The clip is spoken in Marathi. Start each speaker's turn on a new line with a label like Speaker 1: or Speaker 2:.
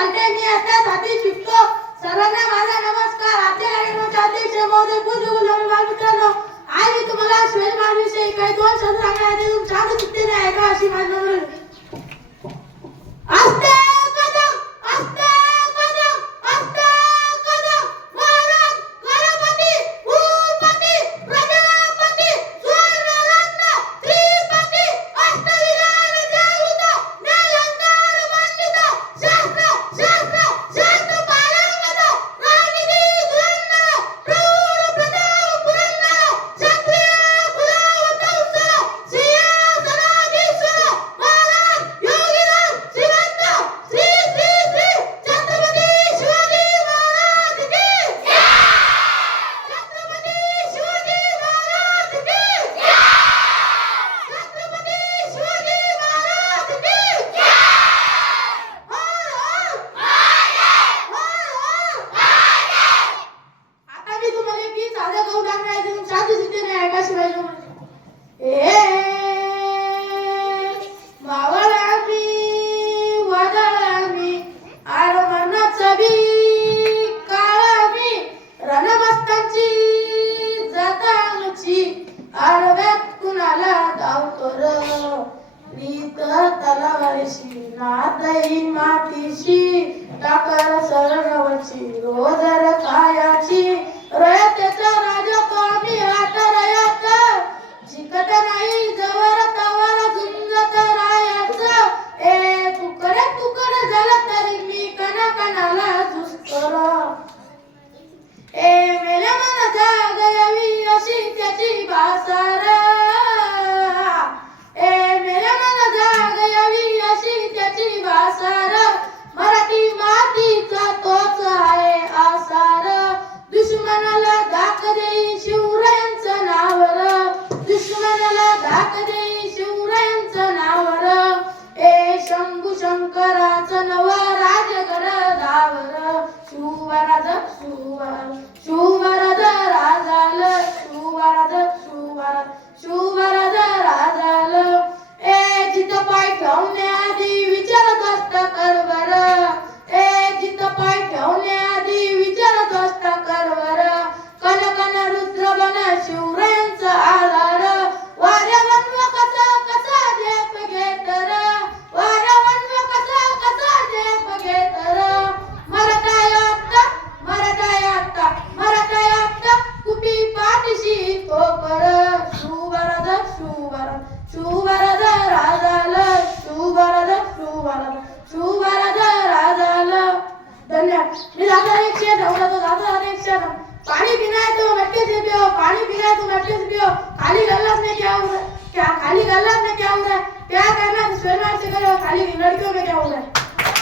Speaker 1: चालते मी आता याच्यासाठी शिकतो. सर्वांना माझा नमस्कार. आपल्या कार्यक्रमाचे अध्यक्ष महोदय बुजुर्ग गुलाम बालमित्रांनो आज मी तुम्हाला शिवाजी महाराजांविषयी काही दोन शब्द सांगणार आहे ते तुम्ही छान चित्तेने ऐका अशी माझी तलावारीशी नातई मातीशी टाकर सरगवची रोजर खायाची. रयतेचा राजा हात रयत जिकत नाही जवर तवर झुंजत रायाच ए तुकडे तुकडे झालं तरी मी कना कणाला झुसतर ए मेल्या मन जागयवी अशी त्याची भासार સુવરદ સુવર शिवबरद शिवबरद राजाल शिवबरद शिवबरद शिवबरद राजाल. धन्यवाद. मी जाता एकशे नवरा तो जाता रिक्षा पाणी पानी तो मटके से पियो हो, पानी पीना तो मटके से पियो हो. खाली गल्ला में क्या हो रहा है क्या खाली गल्ला में क्या हो रहा है प्यार करना तो स्वयं से करो खाली लड़कियों में क्या हो रहा है